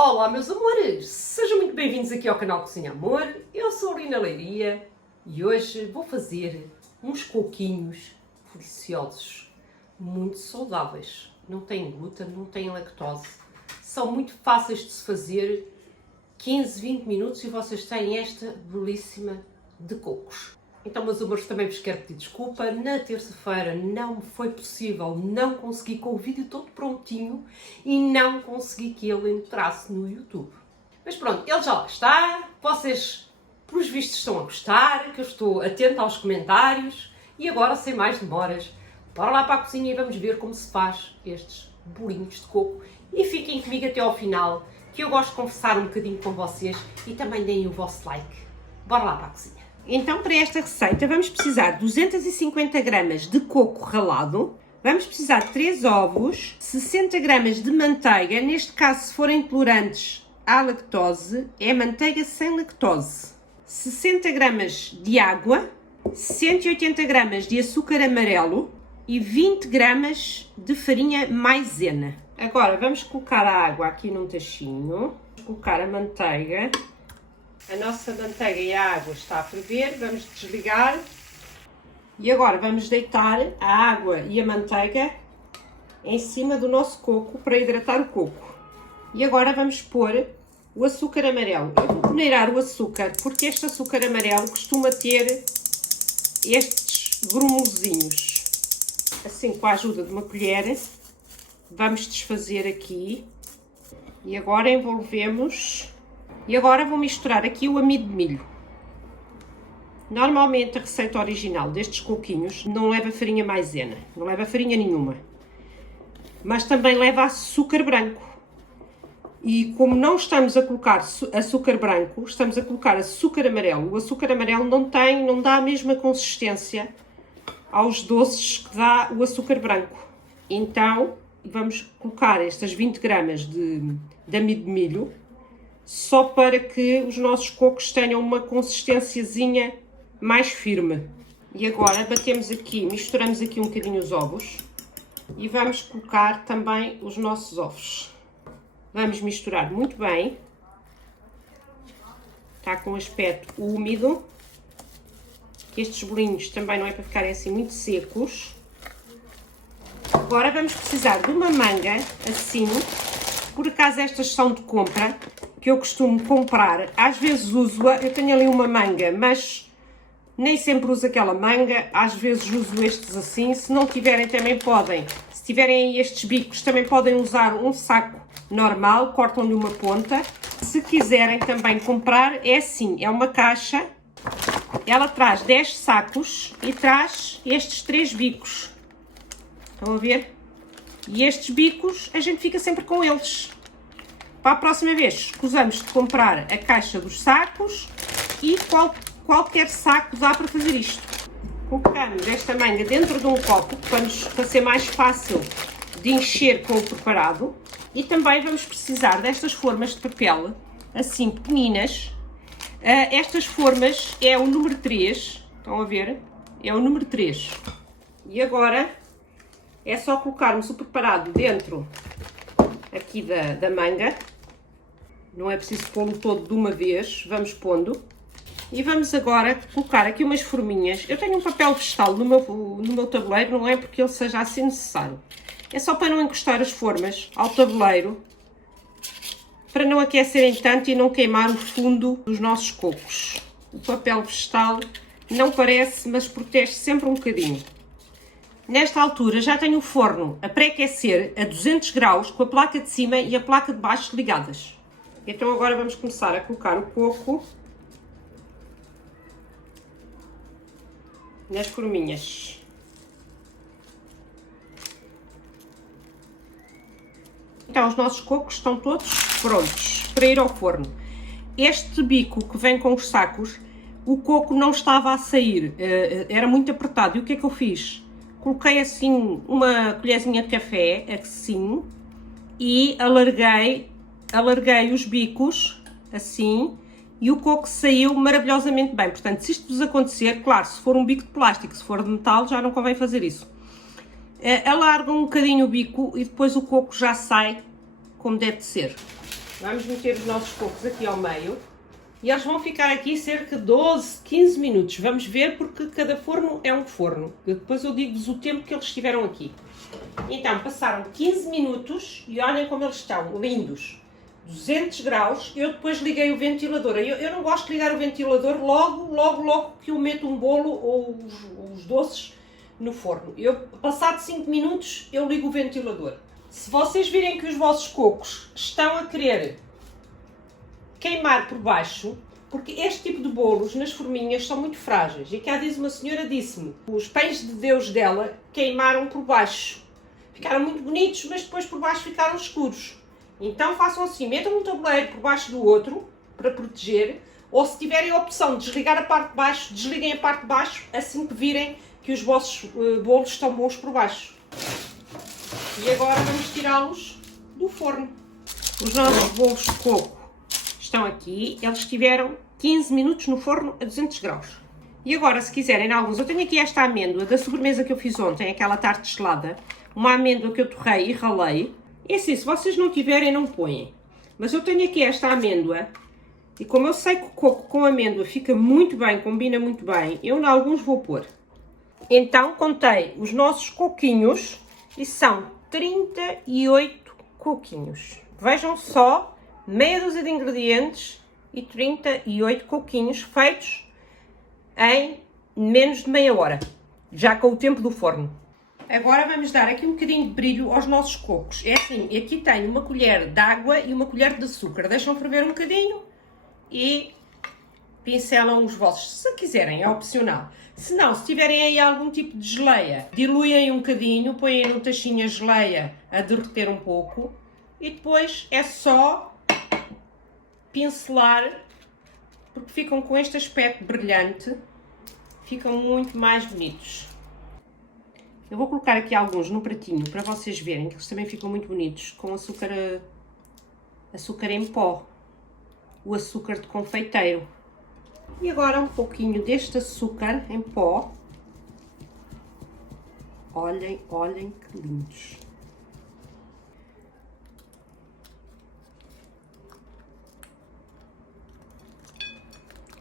Olá meus amores, sejam muito bem-vindos aqui ao canal Cozinha Amor. Eu sou a Lina Leiria e hoje vou fazer uns coquinhos deliciosos, muito saudáveis. Não têm glúten, não têm lactose, são muito fáceis de se fazer, 15, 20 minutos e vocês têm esta belíssima de cocos. Então meus amores, também vos quero pedir desculpa, na terça-feira não me foi possível, não consegui com o vídeo todo prontinho e não consegui que ele entrasse no YouTube. Mas pronto, ele já lá está, vocês pelos vistos estão a gostar, que eu estou atenta aos comentários e agora sem mais demoras, bora lá para a cozinha e vamos ver como se faz estes bolinhos de coco e fiquem comigo até ao final, que eu gosto de conversar um bocadinho com vocês e também deem o vosso like. Bora lá para a cozinha. Então, para esta receita, vamos precisar de 250 gramas de coco ralado, vamos precisar de 3 ovos, 60 gramas de manteiga, neste caso, se forem intolerantes à lactose, é manteiga sem lactose, 60 gramas de água, 180 gramas de açúcar amarelo e 20 gramas de farinha maisena. Agora, vamos colocar a água aqui num tachinho, vamos colocar a manteiga. A nossa manteiga e a água está a ferver, vamos desligar e agora vamos deitar a água e a manteiga em cima do nosso coco para hidratar o coco. E agora vamos pôr o açúcar amarelo. Eu vou peneirar o açúcar porque este açúcar amarelo costuma ter estes grumulzinhos. Assim, com a ajuda de uma colher, vamos desfazer aqui e agora envolvemos. E agora vou misturar aqui o amido de milho. Normalmente a receita original destes coquinhos não leva farinha maisena, não leva farinha nenhuma. Mas também leva açúcar branco. E como não estamos a colocar açúcar branco, estamos a colocar açúcar amarelo. O açúcar amarelo não dá a mesma consistência aos doces que dá o açúcar branco. Então vamos colocar estas 20 gramas de amido de milho, só para que os nossos cocos tenham uma consistênciazinha mais firme. E agora batemos aqui, misturamos aqui um bocadinho os ovos e vamos colocar também os nossos ovos. Vamos misturar muito bem. Está com aspecto úmido, que estes bolinhos também não é para ficarem assim muito secos. Agora vamos precisar de uma manga, assim, por acaso estas são de compra, que eu costumo comprar, às vezes uso-a, eu tenho ali uma manga, mas nem sempre uso aquela manga, às vezes uso estes assim, se não tiverem também podem, se tiverem aí estes bicos também podem usar um saco normal, cortam-lhe uma ponta, se quiserem também comprar é assim, é uma caixa, ela traz 10 sacos e traz estes 3 bicos, estão a ver? E estes bicos a gente fica sempre com eles. Para a próxima vez, escusamos de comprar a caixa dos sacos e qualquer saco dá para fazer isto. Colocamos esta manga dentro de um copo para ser mais fácil de encher com o preparado. E também vamos precisar destas formas de papel, assim pequeninas. Estas formas é o número 3, estão a ver? É o número 3. E agora é só colocarmos o preparado dentro aqui da manga, não é preciso pô-lo todo de uma vez, vamos pondo. E vamos agora colocar aqui umas forminhas. Eu tenho um papel vegetal no meu tabuleiro, não é porque ele seja assim necessário. É só para não encostar as formas ao tabuleiro, para não aquecerem tanto e não queimar o fundo dos nossos cocos. O papel vegetal não parece, mas protege sempre um bocadinho. Nesta altura já tenho o forno a pré-aquecer a 200 graus com a placa de cima e a placa de baixo ligadas. Então agora vamos começar a colocar o coco nas forminhas. Então os nossos cocos estão todos prontos para ir ao forno. Este bico que vem com os sacos, o coco não estava a sair, era muito apertado. E o que é que eu fiz? Coloquei assim uma colherzinha de café, assim, e alarguei os bicos, assim, e o coco saiu maravilhosamente bem. Portanto, se isto vos acontecer, claro, se for um bico de plástico, se for de metal, já não convém fazer isso. Alarga um bocadinho o bico e depois o coco já sai como deve de ser. Vamos meter os nossos cocos aqui ao meio. E eles vão ficar aqui cerca de 12, 15 minutos. Vamos ver porque cada forno é um forno. Depois eu digo-vos o tempo que eles estiveram aqui. Então, passaram 15 minutos e olhem como eles estão, lindos. 200 graus. Eu depois liguei o ventilador. Eu não gosto de ligar o ventilador logo que eu meto um bolo ou os doces no forno. Passado 5 minutos, eu ligo o ventilador. Se vocês virem que os vossos cocos estão a querer queimar por baixo, porque este tipo de bolos nas forminhas são muito frágeis. E cá diz uma senhora, disse-me, os pães de Deus dela queimaram por baixo. Ficaram muito bonitos, mas depois por baixo ficaram escuros. Então façam assim, metam um tabuleiro por baixo do outro, para proteger, ou se tiverem a opção de desligar a parte de baixo, desliguem a parte de baixo, assim que virem que os vossos bolos estão bons por baixo. E agora vamos tirá-los do forno. Os nossos bolos de coco estão aqui, eles estiveram 15 minutos no forno a 200 graus. E agora, se quiserem, alguns, eu tenho aqui esta amêndoa da sobremesa que eu fiz ontem, aquela tarte gelada, uma amêndoa que eu torrei e ralei. E assim, se vocês não tiverem, não põem. Mas eu tenho aqui esta amêndoa, e como eu sei que o coco com amêndoa fica muito bem, combina muito bem, eu em alguns vou pôr. Então, contei os nossos coquinhos, e são 38 coquinhos. Vejam só, meia dúzia de ingredientes e 38 coquinhos feitos em menos de meia hora, já com o tempo do forno. Agora vamos dar aqui um bocadinho de brilho aos nossos cocos. É assim, aqui tenho uma colher de água e uma colher de açúcar. Deixam ferver um bocadinho e pincelam os vossos, se quiserem, é opcional. Se não, se tiverem aí algum tipo de geleia, diluem um bocadinho, põem num tachinho a geleia a derreter um pouco e depois é só pincelar, porque ficam com este aspecto brilhante, ficam muito mais bonitos. Eu vou colocar aqui alguns no pratinho para vocês verem que eles também ficam muito bonitos com açúcar em pó, o açúcar de confeiteiro. E agora um pouquinho deste açúcar em pó. Olhem, olhem que lindos.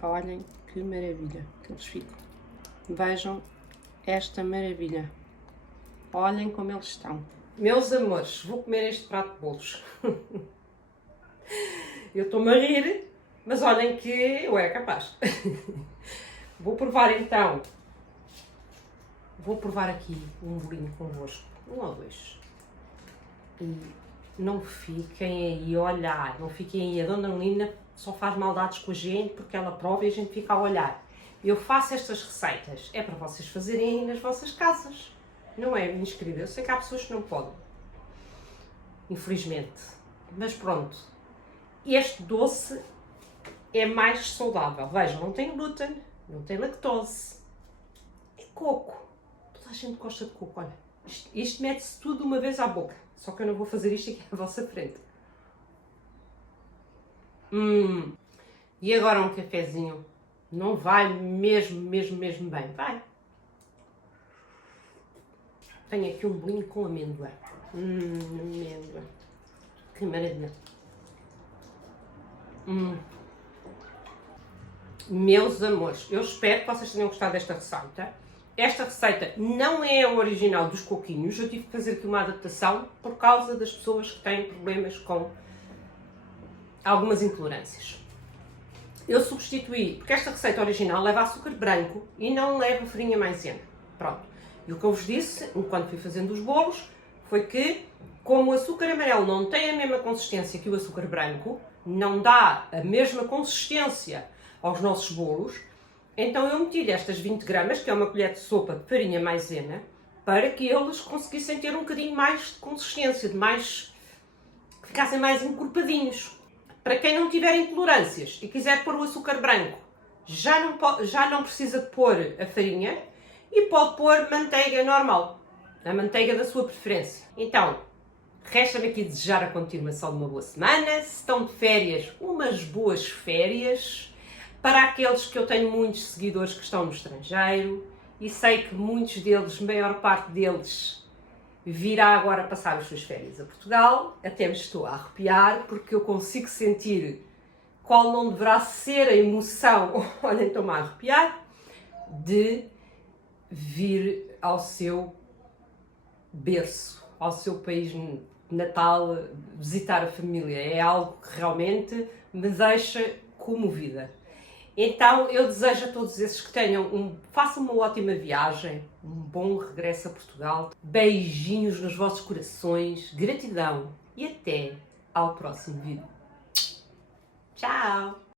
Olhem que maravilha que eles ficam. Vejam esta maravilha. Olhem como eles estão. Meus amores, vou comer este prato de bolos. Eu estou-me a rir, mas olhem que eu é capaz. Vou provar então. Vou provar aqui um bolinho convosco. 1 ou 2. E não fiquem aí a olhar. Não fiquem aí. A Dona Lina só faz maldades com a gente porque ela prova e a gente fica a olhar. Eu faço estas receitas. É para vocês fazerem aí nas vossas casas. Não é, minhas queridas? Eu sei que há pessoas que não podem. Infelizmente. Mas pronto. Este doce é mais saudável. Vejam, não tem glúten, não tem lactose. É coco. Toda a gente gosta de coco, olha. Isto mete-se tudo uma vez à boca. Só que eu não vou fazer isto aqui à vossa frente. E agora um cafezinho. Não vai mesmo bem. Vai. Tenho aqui um bolinho com amêndoa. Amêndoa. Que maravilha. Meus amores, eu espero que vocês tenham gostado desta receita. Esta receita não é a original dos coquinhos. Eu tive que fazer aqui uma adaptação por causa das pessoas que têm problemas com algumas intolerâncias. Eu substituí, porque esta receita original leva açúcar branco e não leva farinha maisena. Pronto. E o que eu vos disse, enquanto fui fazendo os bolos, foi que, como o açúcar amarelo não tem a mesma consistência que o açúcar branco, não dá a mesma consistência aos nossos bolos, então eu meti-lhe estas 20 gramas, que é uma colher de sopa de farinha maisena, para que eles conseguissem ter um bocadinho mais de consistência, que ficassem mais encorpadinhos. Para quem não tiver intolerâncias e quiser pôr o açúcar branco, já não precisa de pôr a farinha e pode pôr manteiga normal, a manteiga da sua preferência. Então, resta-me aqui desejar a continuação de uma boa semana. Se estão de férias, umas boas férias. Para aqueles que eu tenho muitos seguidores que estão no estrangeiro, e sei que muitos deles, maior parte deles, virá agora passar as suas férias a Portugal. Até me estou a arrepiar porque eu consigo sentir qual não deverá ser a emoção, olha, estou-me a arrepiar, de vir ao seu berço, ao seu país natal, visitar a família. É algo que realmente me deixa comovida. Então eu desejo a todos esses que façam uma ótima viagem, um bom regresso a Portugal, beijinhos nos vossos corações, gratidão e até ao próximo vídeo. Tchau!